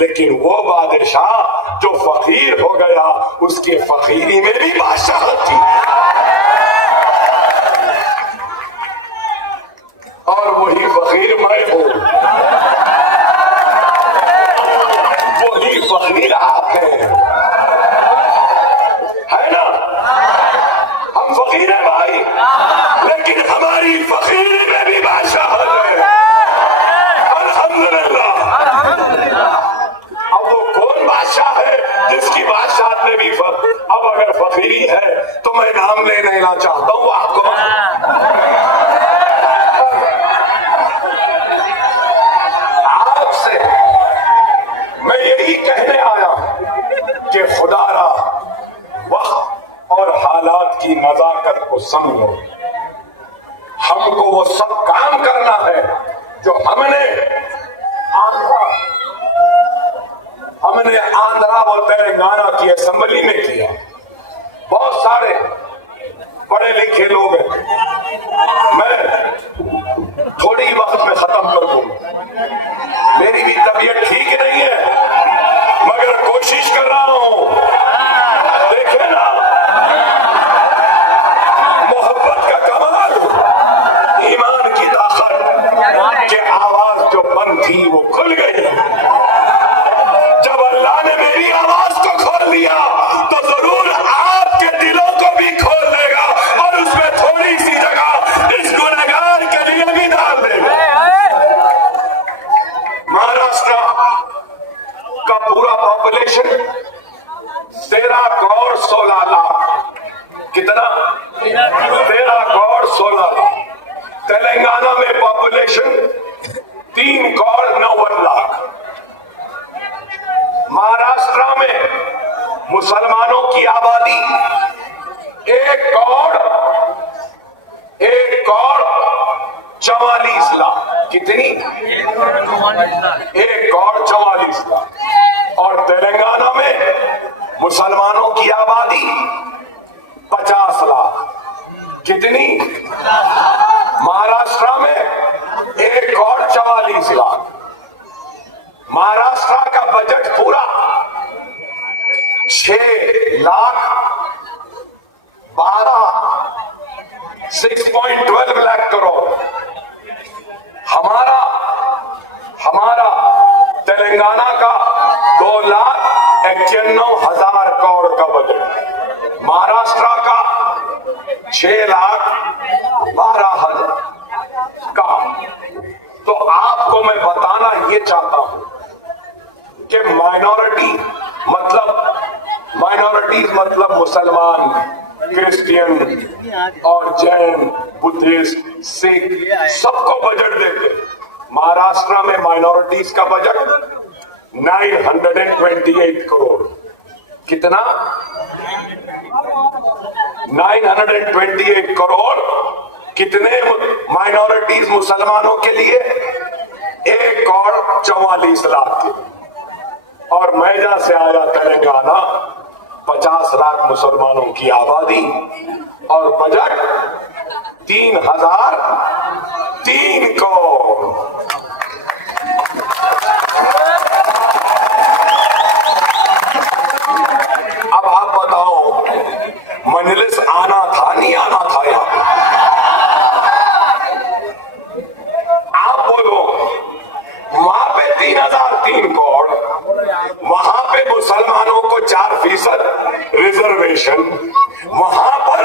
لیکن وہ بادشاہ جو فقیر ہو گیا اس کے فقیری میں بھی بادشاہت تھی، اور وہی فقیر میں ہوں، وہی فقیر آپ ہیں، ہے نا؟ ہم فقیر ہیں بھائی، لیکن ہماری فقیری میں بھی بادشاہت ہے، الحمدللہ۔ اب وہ کون بادشاہ ہے جس کی بادشاہت میں بھی اب اگر فقیری ہے تو میں نام لے لینا چاہتا ہوں آپ کو۔ آپ سے میں یہی کہنے آیا ہوں کہ خدا را وقت اور حالات کی نزاکت کو سمجھو۔ ہم کو وہ سب کام کرنا ہے جو ہم نے آندھرا و تلنگانہ کی اسمبلی میں کیا۔ بہت سارے پڑھے لکھے لوگ ہیں، میں تھوڑی وقت میں ختم کر دوں، میری بھی طبیعت ٹھیک نہیں ہے مگر کوشش کر رہا ہوں۔ دیکھیں نا محبت کا کمال، ایمان کی طاقت کہ آواز جو بند تھی وہ کھل گئی۔ جب اللہ نے میری آواز کو کھول دیا تو ضرور آپ کے دلوں کو بھی کھول دے گا اور اس میں تھوڑی سی جگہ اس گنہگار کے لیے بھی ڈال دے گا۔ مہاراشٹر کا پورا پاپولیشن 13 کروڑ 16 لاکھ، کتنا؟ 13 کروڑ 16 لاکھ۔ تلنگانہ میں پاپولیشن 3 کروڑ 90 لاکھ۔ مہاراشٹر میں مسلمانوں کی آبادی 1 کروڑ 44 لاکھ۔ کتنی؟ 1 کروڑ 44 لاکھ۔ اور تلنگانہ میں مسلمانوں کی آبادی 50 لاکھ۔ کتنی؟ مہاراشٹر میں 1 کروڑ 44 لاکھ۔ مہاراشٹر کا بجٹ پورا 6.12 لاکھ کروڑ۔ ہمارا تلنگانہ کا 2,91,000 کروڑ کا بجٹ، مہاراشٹر کا 6,12,000 کا۔ تو آپ کو میں بتانا یہ چاہتا ہوں کہ مائنورٹیز مطلب مسلمان، کرسچین اور جین، بدھسٹ، سکھ سب کو بجٹ دیتے۔ مہاراشٹر میں مائنورٹیز کا بجٹ 928 کروڑ۔ کتنا؟ 928 کروڑ۔ کتنے مائنورٹیز مسلمانوں کے لیے؟ 1 کروڑ 44 لاکھ کے۔ اور میں جہاں سے آیا تلنگانہ 50 لاکھ مسلمانوں کی آبادی اور بجٹ 3,003 کروڑ۔ اب آپ بتاؤ مجلس آنا تھا نہیں آنا تھا یہاں؟ آپ بولو وہاں پہ 3,003 کروڑ، وہاں پہ مسلمانوں کو 4% ریزرویشن، وہاں پر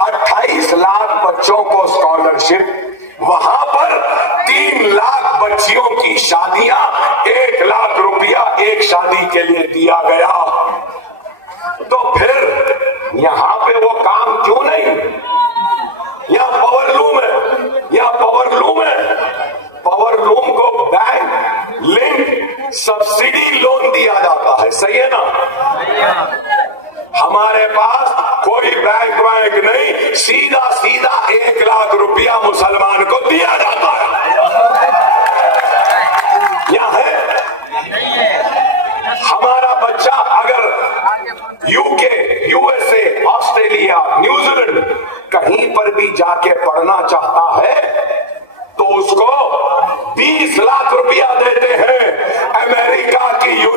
28 لاکھ بچوں کو اسکالرشپ، وہاں پر 3 لاکھ بچیوں کی شادیاں، 1 لاکھ روپیہ ایک شادی کے لیے دیا گیا۔ تو پھر یہاں پہ وہ کام کیوں نہیں؟ یہاں پاور لوم ہے، یہاں پاور لوم ہے، پاور لوم کو بینک لنک سبسڈی لون دیا جاتا ہے، صحیح ہے نا؟ ہمارے پاس کوئی بینک نہیں، سیدھا 1 لاکھ روپیہ مسلمان کو دیا جاتا ہے۔ یہاں ہے ہمارا بچہ اگر USA، آسٹریلیا، نیوزی لینڈ کہیں پر بھی جا کے پڑھنا چاہتا ہے تو اس کو 20 لاکھ روپیہ دیتے ہیں۔ امریکہ کی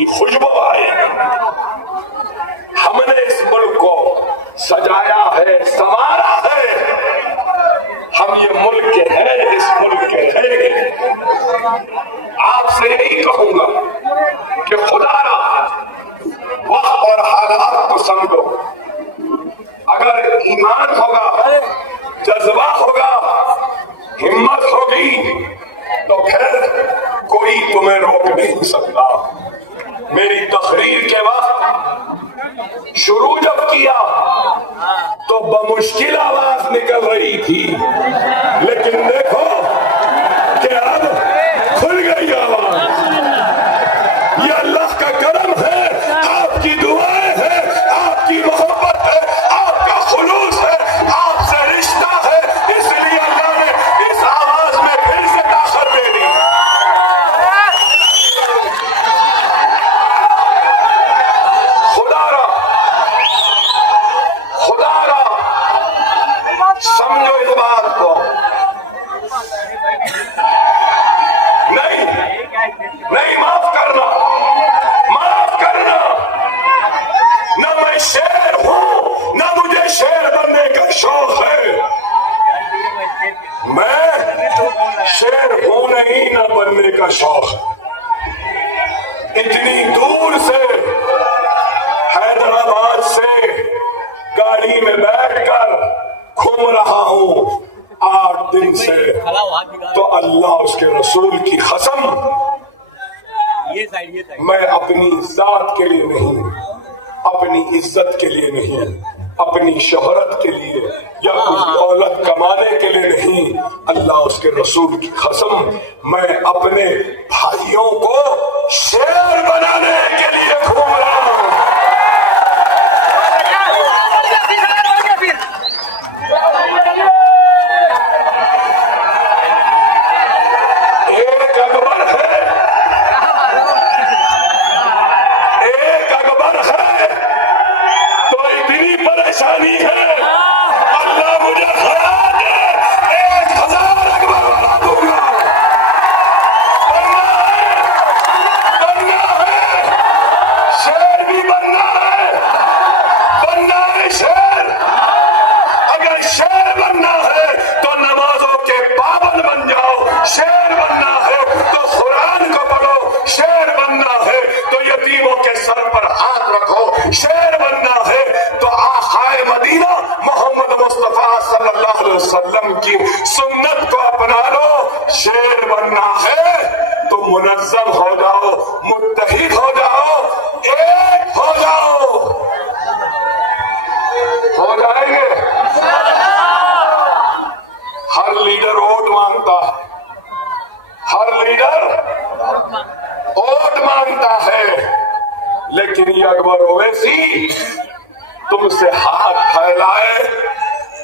کی خوشبو آئے گی. ہم نے اس ملک کو سجایا ہے, سنوارا ہے. ہم یہ ملک کے ہیں, اس ملک کے رہیں گے. آپ سے یہی کہوں گا کہ خدا را وقت اور حالات کو سمجھو. اگر ایمان ہوگا, جذبہ ہوگا, ہمت ہوگی, تو پھر کوئی تمہیں روک نہیں سکتا. میری تقریر کے وقت شروع جب کیا تو بمشکل آواز نکل رہی تھی, لیکن دیکھو کہ اب کھل گئی آواز. یہ اللہ کا کرم ہے, آپ کی دعائیں ہیں, آپ کی محبت ہے, آپ کا خلوص ہے, آپ سے رشتہ ہے, اس لیے اللہ نے اس آواز میں پھر سے طاقت دے دی. خدا را سمجھو اس بات کو. نہیں معاف کرنا, معاف کرنا. نہ میں شیر ہوں, نہ مجھے شیر بننے کا شوق ہے. میں شیر ہوں نہیں, نہ بننے کا شوق. اتنی دور سے, حیدرآباد سے گاڑی میں بیٹھ کر گھوم رہا ہوں 8 دن سے, تو اللہ اس کے رسول کی قسم, میں اپنی ذات کے لیے نہیں, اپنی عزت کے لیے نہیں, اپنی شہرت کے لیے یا کچھ دولت کمانے کے لیے نہیں, اللہ اس کے رسول کی قسم, میں اپنے بھائیوں کو شیر بنانے کے لیے گھوم رہا ہوں. پریشانی ہے, اللہ مجھے کھڑا دے, 1000 اکبر بنا دوں گا. بننا ہے, شیر بھی بننا ہے شیر. اگر شیر بننا ہے تو نمازوں کے پابند بن جاؤ. شیر بننا ہے تو قرآن کو پڑھو. شیر بننا ہے تو یتیموں کے سر پر ہاتھ رکھو. شیر بننا ہے تو آقائے مدینہ محمد مصطفیٰ صلی اللہ علیہ وسلم کی سنت کو اپنا لو. شیر بننا ہے تو منظم ہو جاؤ, متحد ہو جاؤ, ایک ہو جاؤ. ہو جائیں گے. ہر لیڈر ووٹ مانگتا ہے, ہر لیڈر ووٹ مانگتا ہے, لیکن یہ اکبر اویسی تم سے ہاتھ پھیلائے,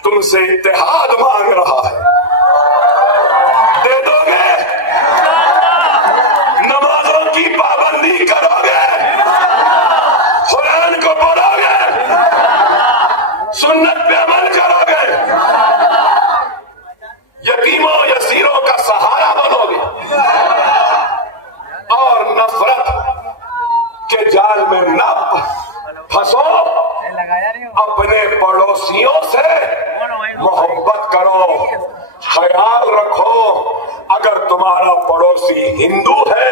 تم سے اتحاد مانگ رہا ہے. دے دو گے؟ نمازوں کی پابندی کرو گے, قرآن کو پڑھو گے, سنت پہ عمل کرو گے, یتیموں یسیروں کا سہارا بنو گے, اور نفرت کے جال میں نہ پھنسو. اپنے پڑوسیوں سے محبت کرو. خیال رکھو, اگر تمہارا پڑوسی ہندو ہے,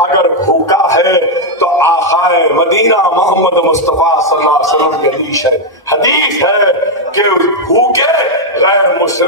اگر بھوکا ہے, تو آقائے مدینہ محمد مصطفیٰ صلی اللہ علیہ وسلم کی حدیث ہے کہ